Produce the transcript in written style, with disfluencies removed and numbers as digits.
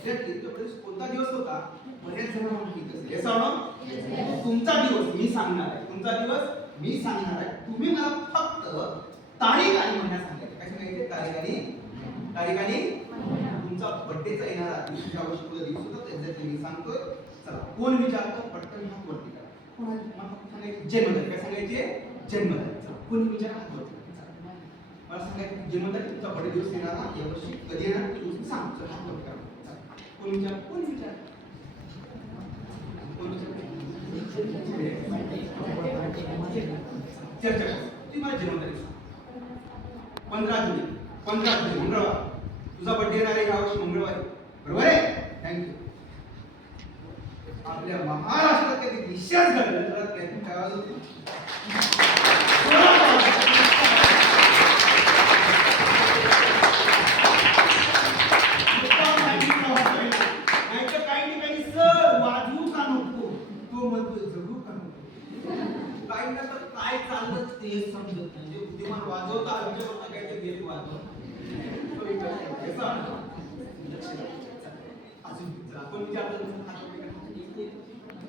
Exactly तो कोणता दिवस होता बरेच जणांना माहित असेल. Yes or no? तुमचा दिवस मी सांगणार आहे, तुमचा दिवस मी सांगणार आहे. तुम्ही मला फक्त तारीख आणि महिना सांगायचे. काय सांगायचे? तारीख आणि तुमचा बर्थडेचा येणारा दिवशी आवश्यक दिवस होता एक्झॅक्टली मी सांगतोय. चला कोण विचारतो? पटकन हात वरती करा. कोण मला सांगायचे जन्मतारीख. काय सांगायचे? जन्मतारीख. चला कोण विचारा? हात वरती करा. मला सांगायचे जन्मतारीख तुमचा बर्थडे दिवस येणार या वर्षी कधी येणार ते तुम्ही सांगतो. हात वरती करा. कोण विचार? कोण विचार? कोण विचार? चर्चा करा. ती मला जन्मतारीख 15 जुलै. 15 जुलै मंगळवार. तुझा बर्थडे येणार आहे या वर्षी मंगळवारी. बरोबर आहे? थँक्यू. आपल्या महाराष्ट्रात कधी विशेष घडलं तर त्यातून काय होतं? नाहीतर काही ठिकाणी सर वाजवू का नको, तो म्हणतो जगू का नको. काही ना तर काय चाललं ते समजत नाही. म्हणजे बुद्धिमान वाजवता आमच्याकडून काहीतरी गेली वाजवत अजून आपण विचारलं